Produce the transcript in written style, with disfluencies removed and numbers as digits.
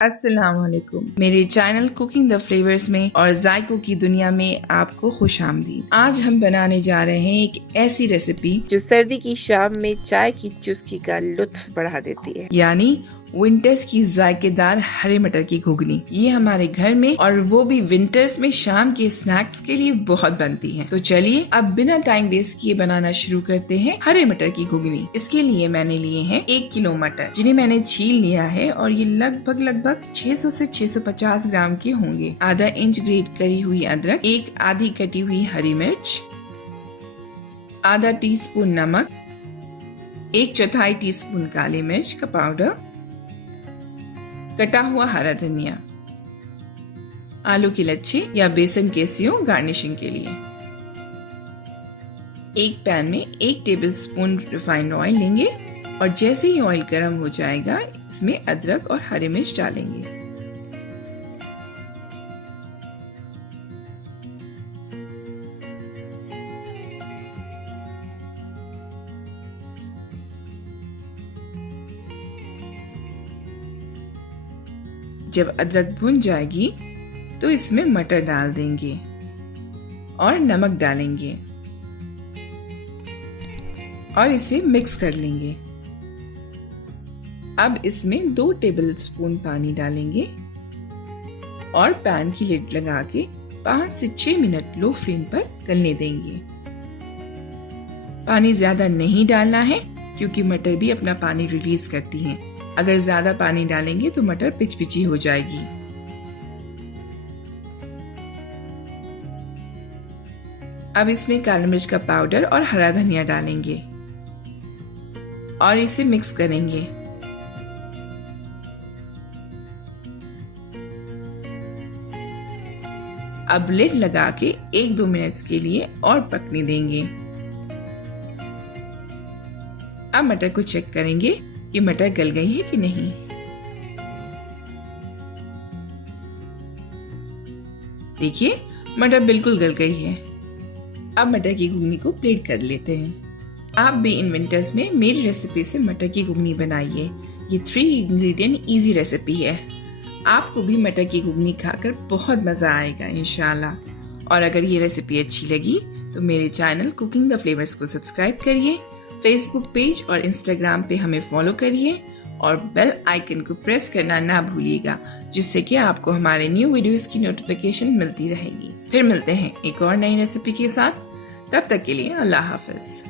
अस्सलामुअलैकुम। मेरे channel cooking the flavours में और जायकों की दुनिया में आपको खुशामदीद। आज हम बनाने जा रहे हैं एक ऐसी रेसिपी जो सर्दी की शाम में चाय की चुस्की का लुत्फ बढ़ा देती है, यानी विंटर्स की जायकेदार हरे मटर की घुगनी। ये हमारे घर में और वो भी विंटर्स में शाम के स्नैक्स के लिए बहुत बनती है। तो चलिए अब बिना टाइम वेस्ट किए बनाना शुरू करते हैं हरे मटर की घुगनी। इसके लिए मैंने लिए हैं 1 किलो मटर, जिन्हें मैंने छील लिया है और ये लगभग 600 से 650 ग्राम के होंगे। आधा इंच ग्रेट करी हुई अदरक, एक आधी कटी हुई हरी मिर्च, आधा टीस्पून नमक, 1/4 टीस्पून काली मिर्च का पाउडर, कटा हुआ हरा धनिया, आलू की लच्छी या बेसन के सियों गार्निशिंग के लिए। एक पैन में 1 टेबलस्पून रिफाइंड ऑयल लेंगे और जैसे ही ऑयल गर्म हो जाएगा इसमें अदरक और हरी मिर्च डालेंगे। जब अदरक भुन जाएगी तो इसमें मटर डाल देंगे और नमक डालेंगे और इसे मिक्स कर लेंगे। अब इसमें 2 टेबलस्पून पानी डालेंगे और पैन की लिड लगा के 5 से 6 मिनट लो फ्लेम पर गलने देंगे। पानी ज्यादा नहीं डालना है क्योंकि मटर भी अपना पानी रिलीज करती हैं। अगर ज्यादा पानी डालेंगे तो मटर पिचपिची हो जाएगी। अब इसमें काली मिर्च का पाउडर और हरा धनिया डालेंगे और इसे मिक्स करेंगे। अब लिड लगा के 1-2 मिनट्स के लिए और पकने देंगे। अब मटर को चेक करेंगे कि मटर गल गई है कि नहीं। देखिए मटर बिल्कुल गल गई है। अब मटर की घुगनी को प्लेट कर लेते हैं। आप भी इन विंटर्स में मेरी रेसिपी से मटर की घुगनी बनाइए। ये 3 इंग्रेडिएंट इजी रेसिपी है। आपको भी मटर की घुगनी खाकर बहुत मजा आएगा इंशाल्लाह। और अगर ये रेसिपी अच्छी लगी तो मेरे चैनल कुकिंग द फ्लेवर्स को सब्सक्राइब करिए, फेसबुक पेज और इंस्टाग्राम पे हमें फॉलो करिए और बेल आइकन को प्रेस करना ना भूलिएगा, जिससे कि आपको हमारे न्यू वीडियोस की नोटिफिकेशन मिलती रहेगी। फिर मिलते हैं एक और नई रेसिपी के साथ। तब तक के लिए अल्लाह हाफिज।